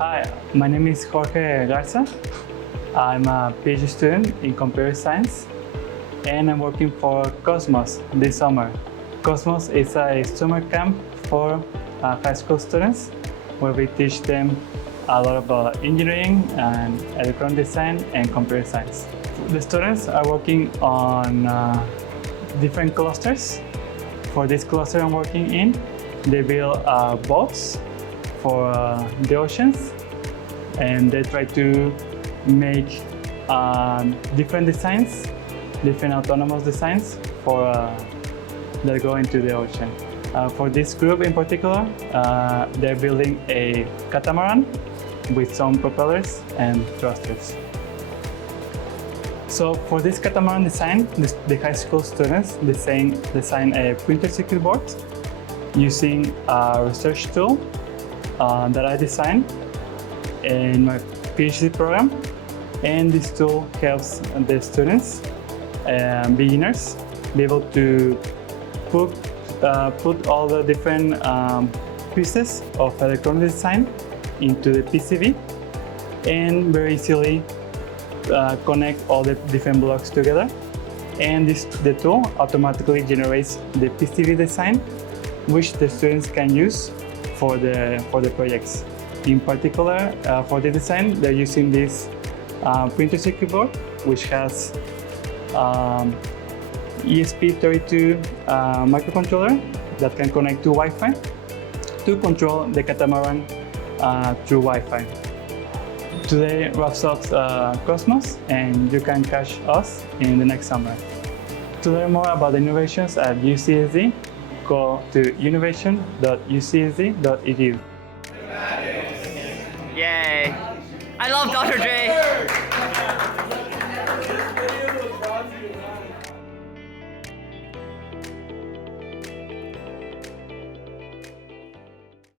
Hi, my name is Jorge Garza. I'm a Ph.D. student in computer science and I'm working for Cosmos this summer. Cosmos is a summer camp for high school students where we teach them a lot about engineering and electronic design and computer science. The students are working on different clusters. For this cluster I'm working in, they build boats for the oceans, and they try to make different designs, different autonomous designs for that go into the ocean. For this group in particular, they're building a catamaran with some propellers and thrusters. So for this catamaran design, the high school students design a printed circuit board using a research tool that I designed in my Ph.D. program. And this tool helps the students and beginners be able to put all the different pieces of electronic design into the PCB and very easily connect all the different blocks together. And the tool automatically generates the PCB design, which the students can use for the projects. In particular, for the design, they're using this printed circuit board, which has ESP32 microcontroller that can connect to Wi-Fi to control the catamaran through Wi-Fi. Today wraps up Cosmos, and you can catch us in the next summer. To learn more about the innovations at UCSD, go to innovation.ucsd.edu. Yay! I love Dr. J!